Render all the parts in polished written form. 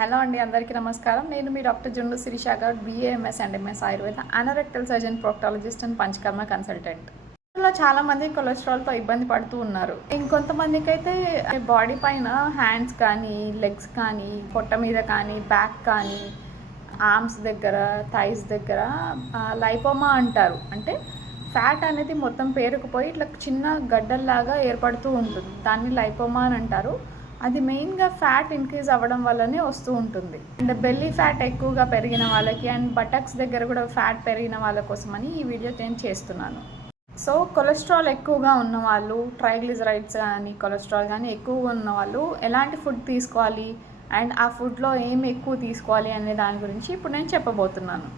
Hello అండి, అందరికీ నమస్కారం. నేను మీ డాక్టర్ జుండు శిరీష గారు, BAMS and MS Ayurveda, anorectal surgeon, proctologist and panchakarma consultant. ఇందులో చాలామంది కొలెస్ట్రాల్తో ఇబ్బంది పడుతూ ఉన్నారు. ఇంకొంతమందికి అయితే బాడీ పైన హ్యాండ్స్ కానీ, లెగ్స్ కానీ, పొట్ట మీద కానీ, బ్యాక్ కానీ, ఆర్మ్స్ దగ్గర, థైస్ దగ్గర లైపోమా అంటారు. అంటే ఫ్యాట్ అనేది మొత్తం పేరుకుపోయి ఇట్లా చిన్న గడ్డల్లాగా ఏర్పడుతూ ఉంటుంది. దాన్ని లైపోమా అని అంటారు. అది మెయిన్గా ఫ్యాట్ ఇంక్రీజ్ అవ్వడం వల్లనే వస్తూ ఉంటుంది. అండ్ బెల్లీ ఫ్యాట్ ఎక్కువగా పెరిగిన వాళ్ళకి అండ్ బటక్స్ దగ్గర కూడా ఫ్యాట్ పెరిగిన వాళ్ళ కోసమని ఈ వీడియో నేను చేస్తున్నాను. సో కొలెస్ట్రాల్ ఎక్కువగా ఉన్నవాళ్ళు, ట్రైగ్లిజరైడ్స్ కానీ కొలెస్ట్రాల్ కానీ ఎక్కువగా ఉన్నవాళ్ళు ఎలాంటి ఫుడ్ తీసుకోవాలి అండ్ ఆ ఫుడ్లో ఏం ఎక్కువ తీసుకోవాలి అనే దాని గురించి ఇప్పుడు నేను చెప్పబోతున్నాను.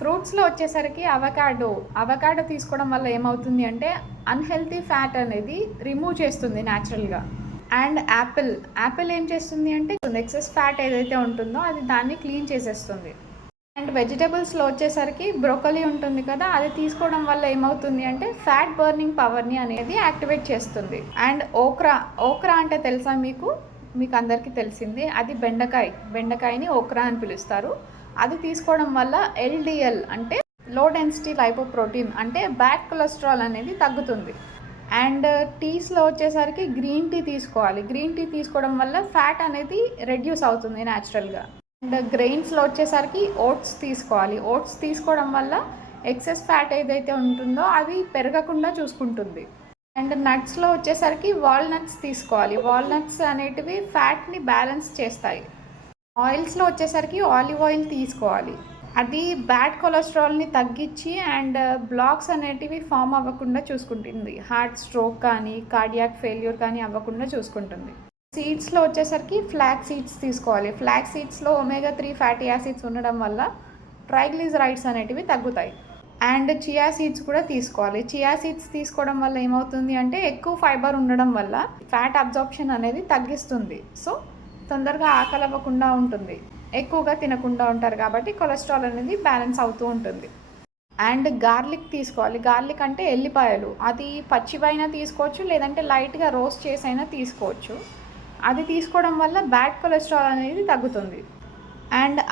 ఫ్రూట్స్లో వచ్చేసరికి అవకాడో తీసుకోవడం వల్ల ఏమవుతుంది అంటే అన్హెల్తీ ఫ్యాట్ అనేది రిమూవ్ చేస్తుంది న్యాచురల్గా. అండ్ యాపిల్ ఏం చేస్తుంది అంటే ఎక్సెస్ ఫ్యాట్ ఏదైతే ఉంటుందో అది దాన్ని క్లీన్ చేసేస్తుంది. అండ్ వెజిటబుల్స్లో వచ్చేసరికి బ్రోకలీ ఉంటుంది కదా, అది తీసుకోవడం వల్ల ఏమవుతుంది అంటే ఫ్యాట్ బర్నింగ్ పవర్ని అనేది యాక్టివేట్ చేస్తుంది. అండ్ ఓక్రా అంటే తెలుసా మీకు అందరికీ తెలిసిందే. అది బెండకాయని ఓక్రా అని పిలుస్తారు. అది తీసుకోవడం వల్ల LDL అంటే లో డెన్సిటీ లైపోప్రోటీన్ అంటే బ్యాడ్ కొలెస్ట్రాల్ అనేది తగ్గుతుంది. అండ్ టీస్లో వచ్చేసరికి గ్రీన్ టీ తీసుకోవాలి. గ్రీన్ టీ తీసుకోవడం వల్ల ఫ్యాట్ అనేది రెడ్యూస్ అవుతుంది న్యాచురల్గా. అండ్ గ్రెయిన్స్లో వచ్చేసరికి ఓట్స్ తీసుకోవాలి. ఓట్స్ తీసుకోవడం వల్ల ఎక్సెస్ ఫ్యాట్ ఏదైతే ఉంటుందో అది పెరగకుండా చూసుకుంటుంది. అండ్ నట్స్లో వచ్చేసరికి వాల్నట్స్ తీసుకోవాలి. వాల్నట్స్ అనేటివి ఫ్యాట్ని బ్యాలెన్స్ చేస్తాయి. ఆయిల్స్లో వచ్చేసరికి ఆలివ్ ఆయిల్ తీసుకోవాలి. అది బ్యాడ్ కొలెస్ట్రాల్ని తగ్గించి అండ్ బ్లాక్స్ అనేటివి ఫామ్ అవ్వకుండా చూసుకుంటుంది. హార్ట్ స్ట్రోక్ కానీ, కార్డియాక్ ఫెయిల్యూర్ కానీ అవ్వకుండా చూసుకుంటుంది. సీడ్స్లో వచ్చేసరికి ఫ్లాక్ సీడ్స్ తీసుకోవాలి. ఫ్లాక్ సీడ్స్లో omega-3 ఫ్యాటీ యాసిడ్స్ ఉండడం వల్ల ట్రైగ్లిజరైడ్స్ అనేటివి తగ్గుతాయి. అండ్ చియా సీడ్స్ కూడా తీసుకోవాలి. చియా సీడ్స్ తీసుకోవడం వల్ల ఏమవుతుంది అంటే ఎక్కువ ఫైబర్ ఉండడం వల్ల ఫ్యాట్ అబ్జార్ప్షన్ అనేది తగ్గిస్తుంది. సో తొందరగా ఆకలి అవ్వకుండా ఉంటుంది. ఎక్కువగా తినకుండా ఉంటారు కాబట్టి కొలెస్ట్రాల్ అనేది బ్యాలెన్స్ అవుతూ ఉంటుంది. అండ్ గార్లిక్ తీసుకోవాలి. గార్లిక్ అంటే ఎల్లిపాయలు. అది పచ్చివైనా తీసుకోవచ్చు, లేదంటే లైట్గా రోస్ట్ చేసైనా తీసుకోవచ్చు. అది తీసుకోవడం వల్ల బ్యాడ్ కొలెస్ట్రాల్ అనేది తగ్గుతుంది. అండ్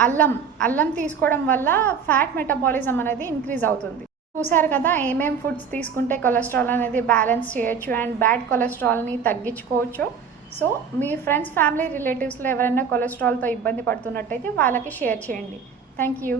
అల్లం తీసుకోవడం వల్ల ఫ్యాట్ మెటబాలిజం అనేది ఇంక్రీజ్ అవుతుంది. చూసారు కదా ఏమేం ఫుడ్స్ తీసుకుంటే కొలెస్ట్రాల్ అనేది బ్యాలెన్స్ చేయొచ్చు అండ్ బ్యాడ్ కొలెస్ట్రాల్ని తగ్గించుకోవచ్చు. సో మీ ఫ్రెండ్స్, ఫ్యామిలీ, రిలేటివ్స్లో ఎవరైనా కొలెస్ట్రాల్తో ఇబ్బంది పడుతున్నట్టయితే వాళ్ళకి షేర్ చేయండి. Thank you.